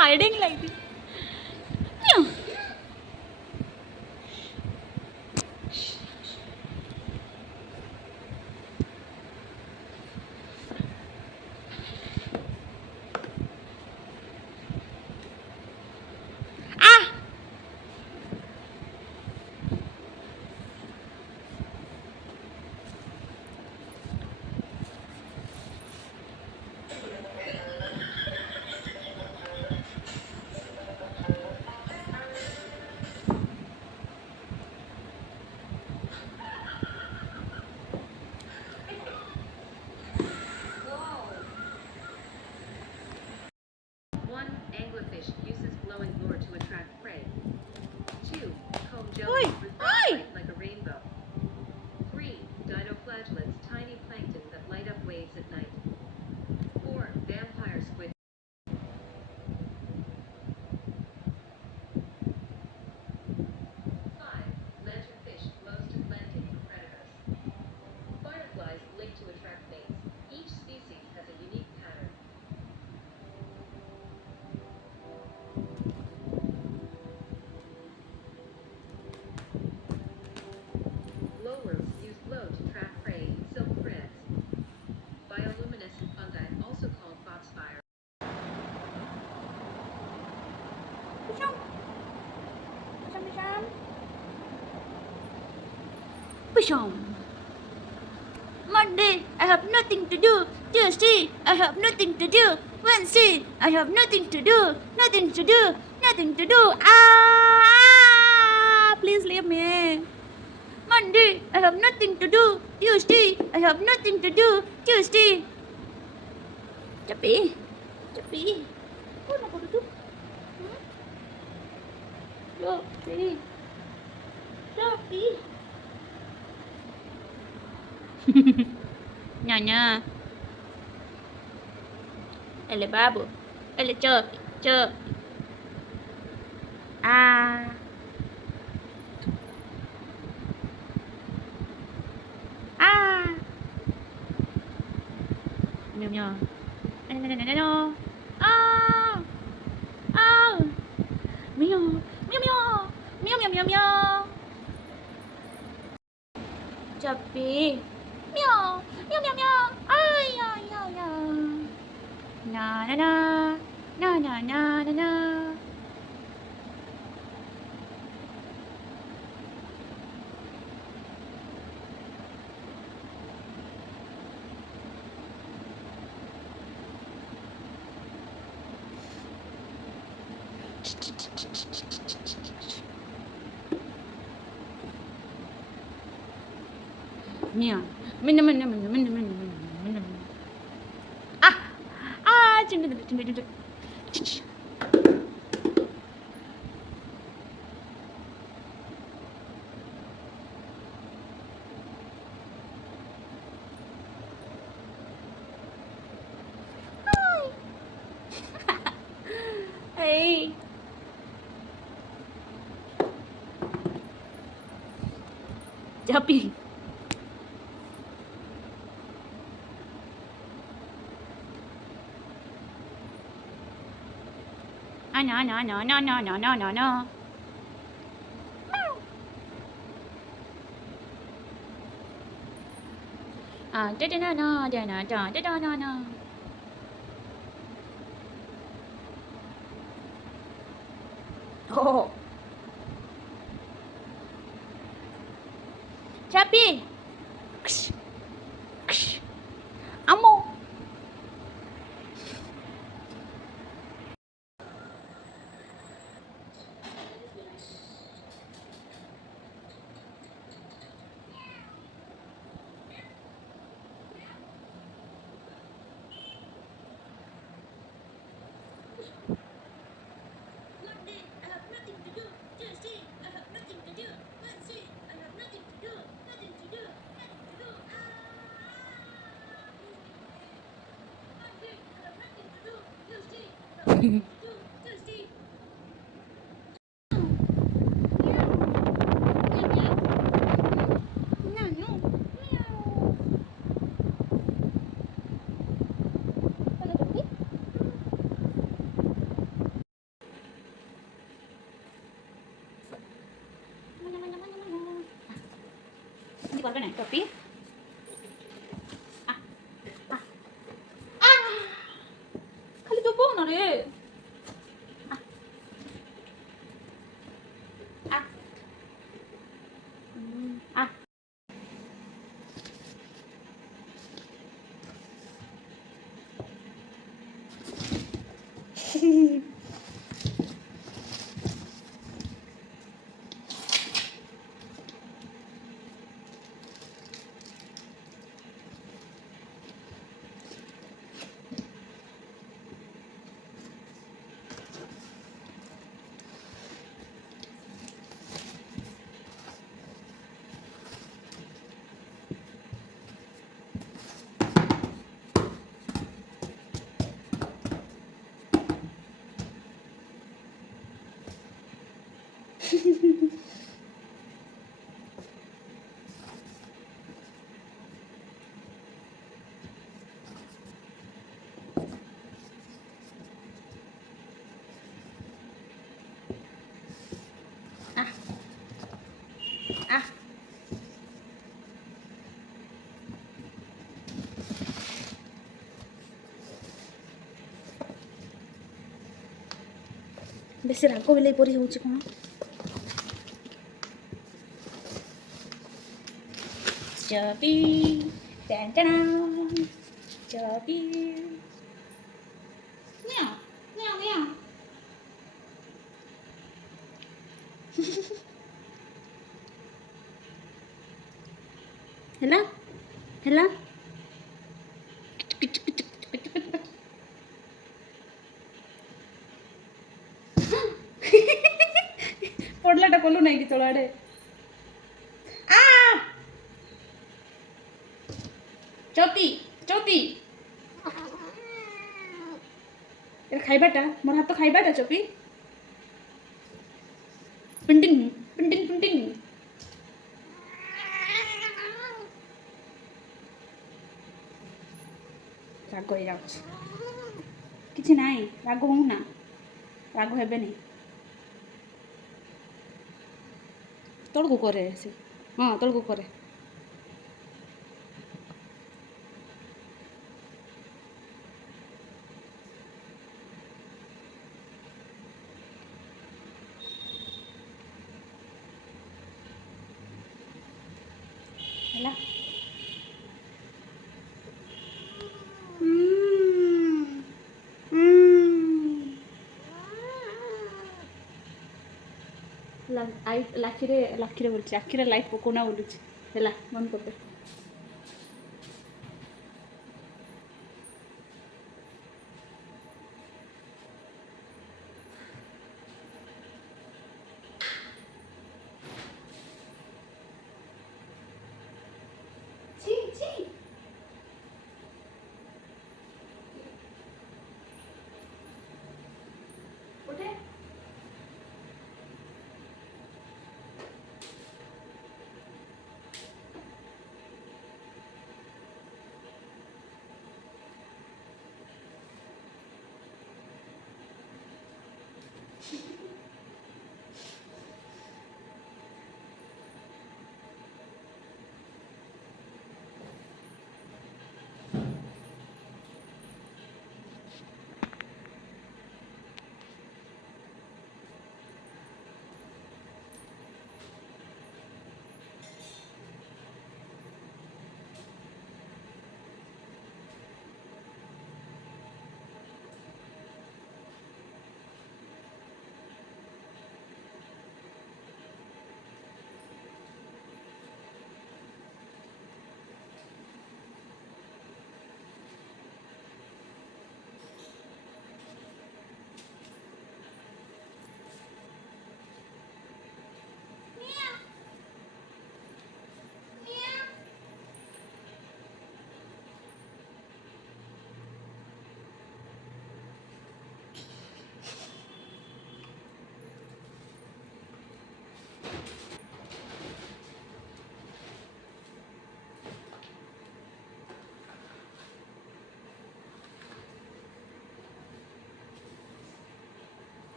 hiding like this. Meow. Ah! One, anglerfish uses glowing lure to attract prey. Two, comb Oi, jellyfish reflect oi. light like a rainbow. Three, dinoflagellates, tiny plankton that light up waves at night. Four, vampire squid. Five, lanternfish glows to blend in from predators. Fireflies link to attract mates. Each species has a unique pattern. Glowworms use glow to trap prey in silk threads. Bioluminescent fungi, also called foxfire. Pushong. Pushong. Monday, I have nothing to do. Tuesday, I have nothing to do. Wednesday, I have nothing to do. Nothing to do. Nothing to do. Ah! Please leave me. Monday, I have nothing to do. Tuesday, I have nothing to do. Tuesday. Cepi. Cepi. Kau nak kau duduk? Cepi. Cepi. Nyonya. Ele babu. Ele cek. Cek. Ah. Ah. Meow meow. No no no no no. Ah. Ah. Meow. Meow meow. Meow meow meow meow. Cepi. Meow. Meow meow meow. Ay ay ay ay. Na na na. Na na na na na. Meow. Mana mana mana mana mana mana mana. Ah. Ah, cendut cendut cendut. Hey. Cepi. Ah, no, no, no, no, no, no, no, no, no. Ah, da da da da da da da da da da. Oh. Cepi. Ksh. Ksh. Amo. टॉपी खाली तो बोल ना रे आ आ बेसी राग बिलाई परी होଉଛି कौन चॉपी टेंटना चॉपी म्याओ म्याओ म्याओ ହେଲା ହେଲା ପଡଲାଟା କଲୁ ନାଇଁ କି ତଳ ଆଡେ ଆ ଚପି ଚପି ଏଟା ଖାଇବାଟା ମୋର ହାତ ଖାଇବାଟା ଚପି ପିଣ୍ଟିଂ ପିଣ୍ଟିଂ ପିଣ୍ଟିଂ ରାଗ ହେଇଯାଉଛି କିଛି ନାହିଁ ରାଗ ହଉନା ରାଗ ହେବେନି ତଳକୁ କରେ ସେ ହଁ ତଳକୁ କରେ ହେଲା ଲାଖିରେ ବୋଲୁଛି ଆଖିରେ ଲାଇଟ୍ ପକଉନା ବୋଲୁଛି ହେଲା ବନ୍ଦ କରିଦେ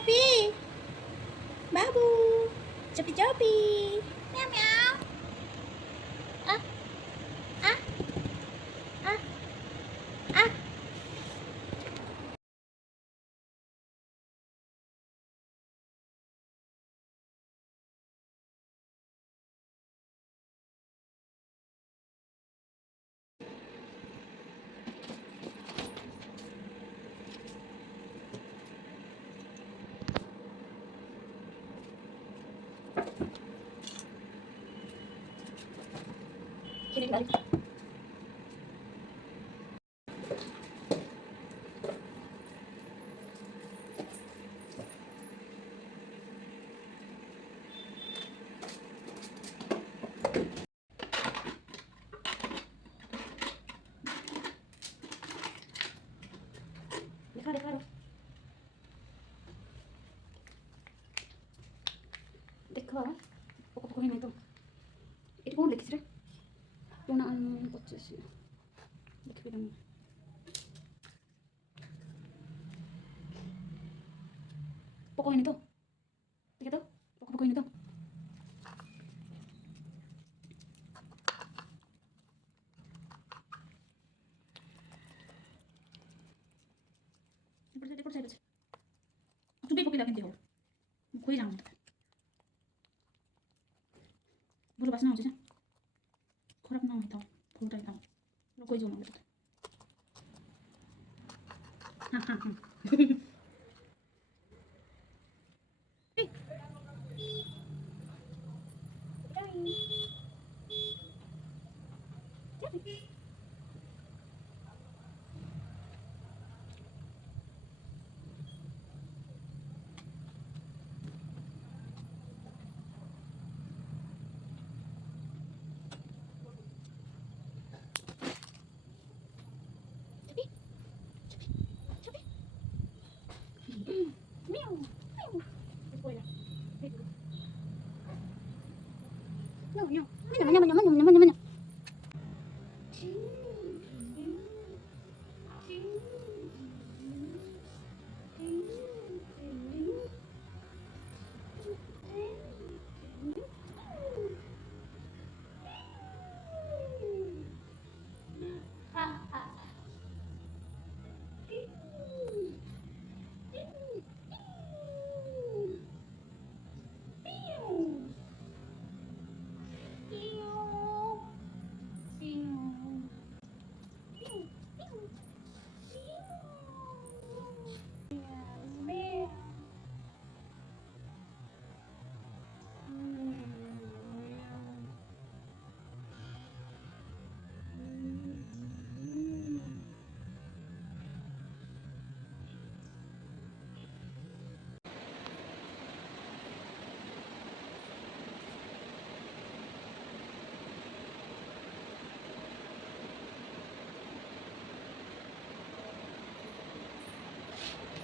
Choppy. Babu. Choppy Choppy. Meow meow. Ah, ah, ah, ah. Kinig balik. Dekaro, dekaro. देखो कोई नहीं तो ये कौन लिखिस रे पुना अनु पच्चीस लिख भी दूंगी कोई नहीं तो ठीक है तो कोई नहीं तो ऊपर साइड से चुपी पकी लगे हो कोई जाऊँ बुरा बासना होचे खराब ना होता फुलटा था कोई जो ना हाँ हाँ हाँ Meow. Meow. Spoiler. No, no. Mana, mana, mana, mana, mana, mana.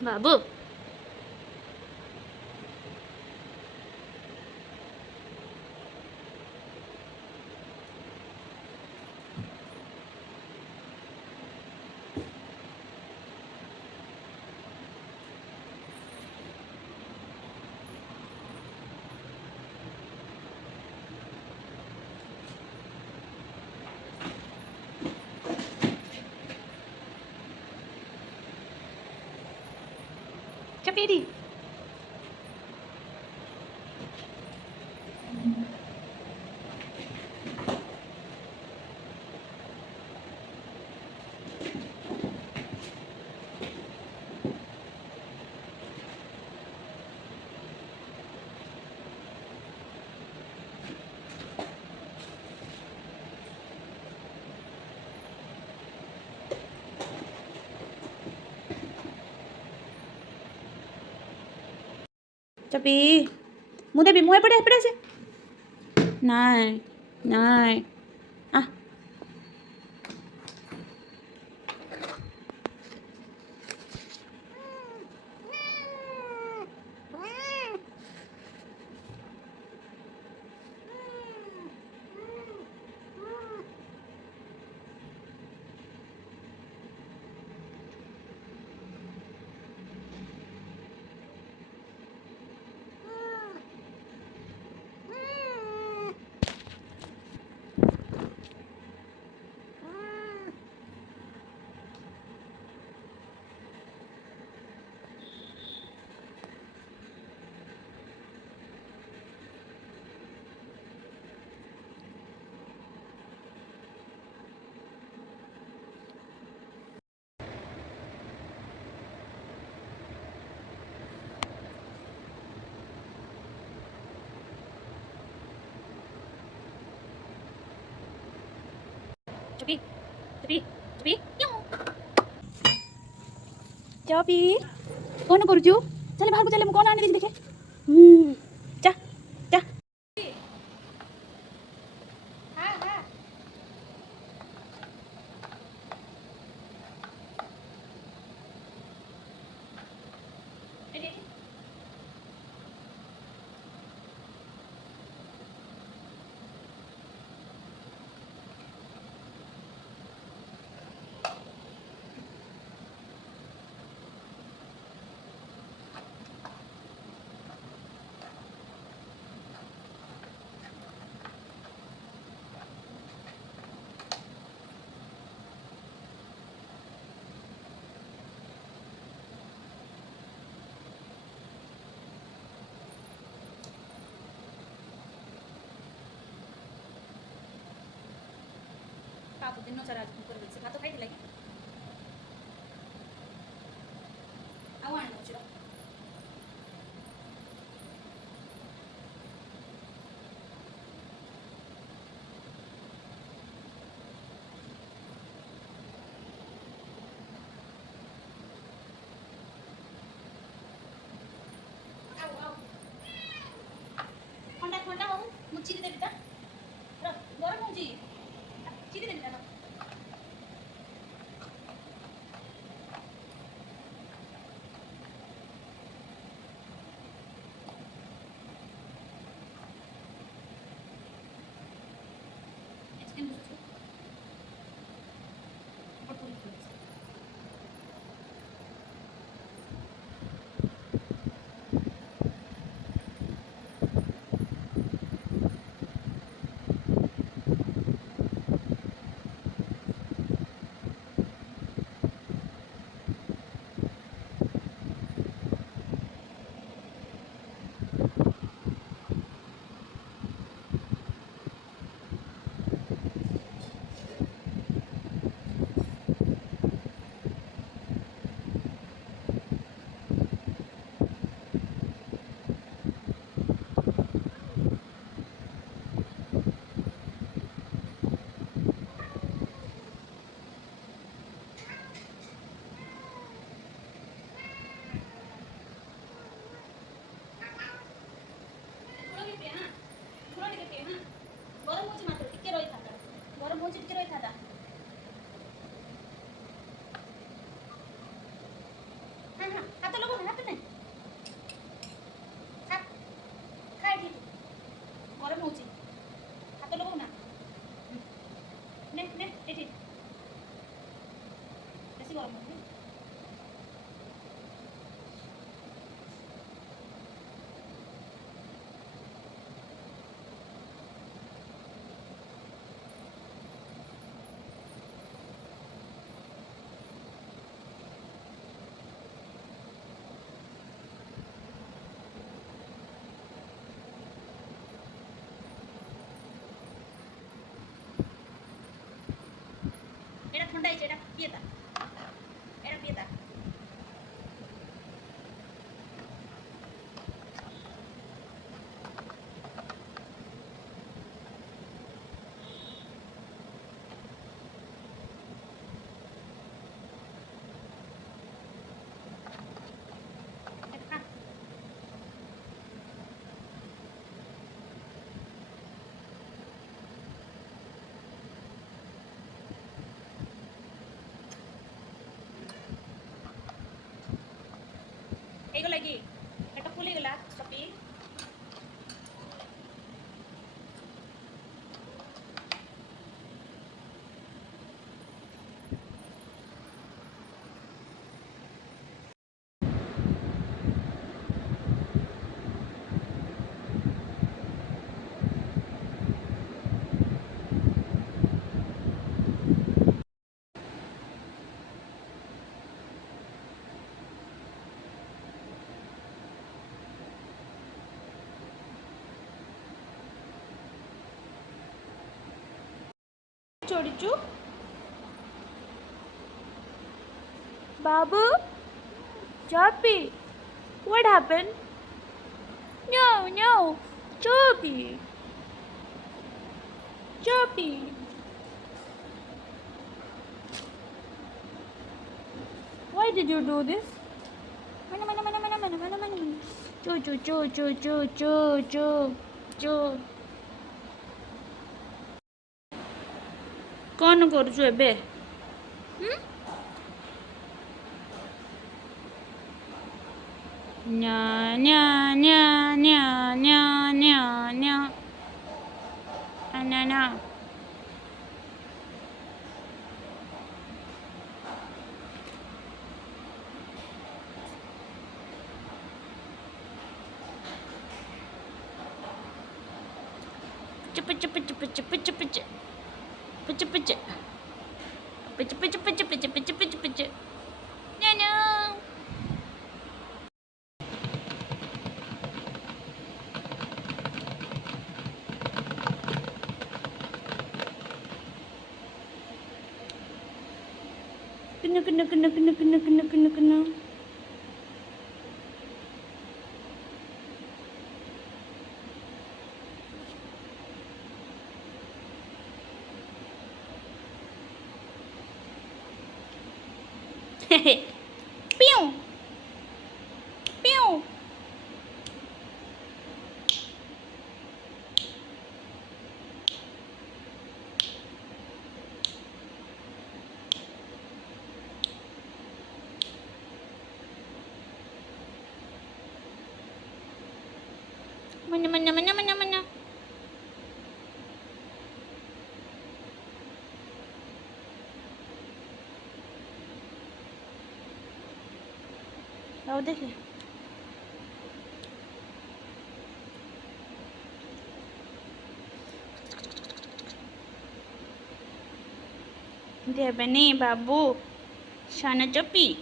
Babu. Choppy. Choppy. Muda bi muai pada sih. Nai. Nai. Ah. Choppy, Choppy, Choppy. Choppy, कौन करूचु? चले बाहर को चले, मु कौन आने देखे। जा, जा। हाँ हाँ। बाबू दिन सारा आज कुकर बेसी भात खाई लगी आउ आन दउछु आउ आउ ठंडा ठंडा हो मुची दे बेटा र गरम हो जी चिरी दे बेटा चिकन मुची और पूरी एटा ठंडा है एटा पिएता एटा पिएता एगो लगी एटा फुली गला चपी Chodichu Babu Choppy what happened no Choppy Why did you do this? Mana mana mana mana mana mana mana mana. Cho cho cho cho cho cho cho cho. କ'ଣ କରୁଛୁ ଏବେ? ନ୍ୟା ନ୍ୟା ନ୍ୟା ନ୍ୟା ନ୍ୟା ନ୍ୟା ନ୍ୟା ନ୍ୟା ନ୍ୟା Picha picha picha picha picha picha picha picha picha picha picha picha picha picha no no kena kena kena kena kena kena kena kena Pew! Pew! Mana mana mana mana mana. Tahu deh. Dia bani babu. Shana Choppy.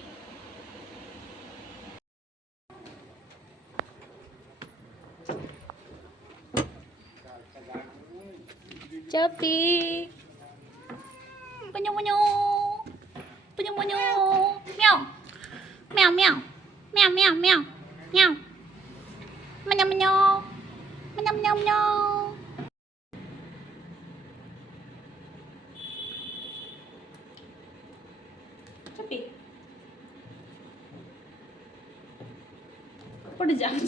Choppy. Punyo punyo. Punyo punyo. Meow. Meow meow. Meow meow meow. Meow. Meow meow. Meow meow meow. Choppy. Put it down.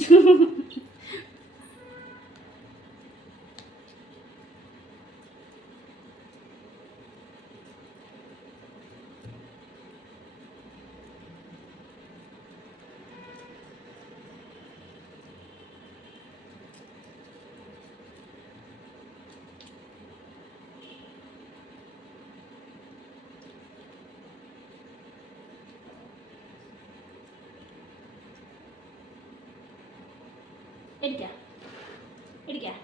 Edgar. Edgar.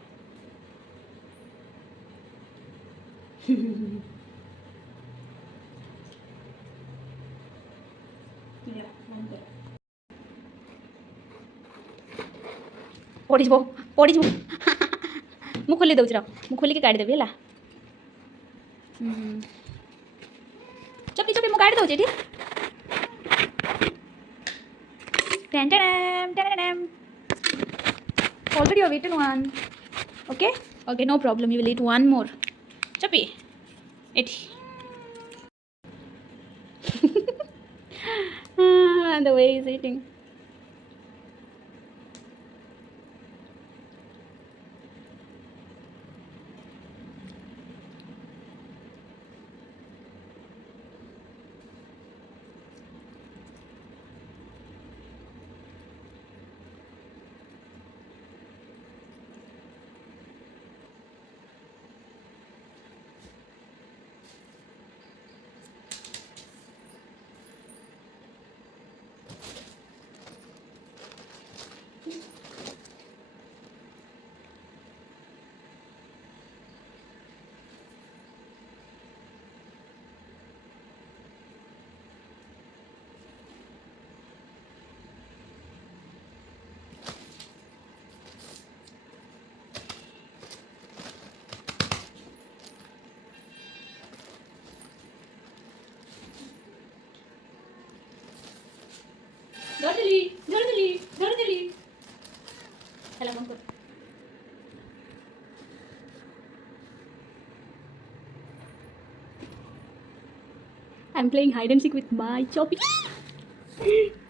Mira, mantap. ପଡ଼ିଯିବ ପଡ଼ିଯିବ ମୁଁ ଖୋଲି ଦେଉଛି ରହ ମୁଁ ଖୋଲିକି କାଢ଼ିଦେବି ହେଲା ଚପି ଚପି ମୁଁ କାଢ଼ି ଦେଉଛି ଏଠି ten ten ten ten already you have eaten one okay okay no problem you will eat one more Choppy eat the way he's eating ধরে দিলি খেলা বন্ধ কর I'm playing hide and seek with my Choppy. 어.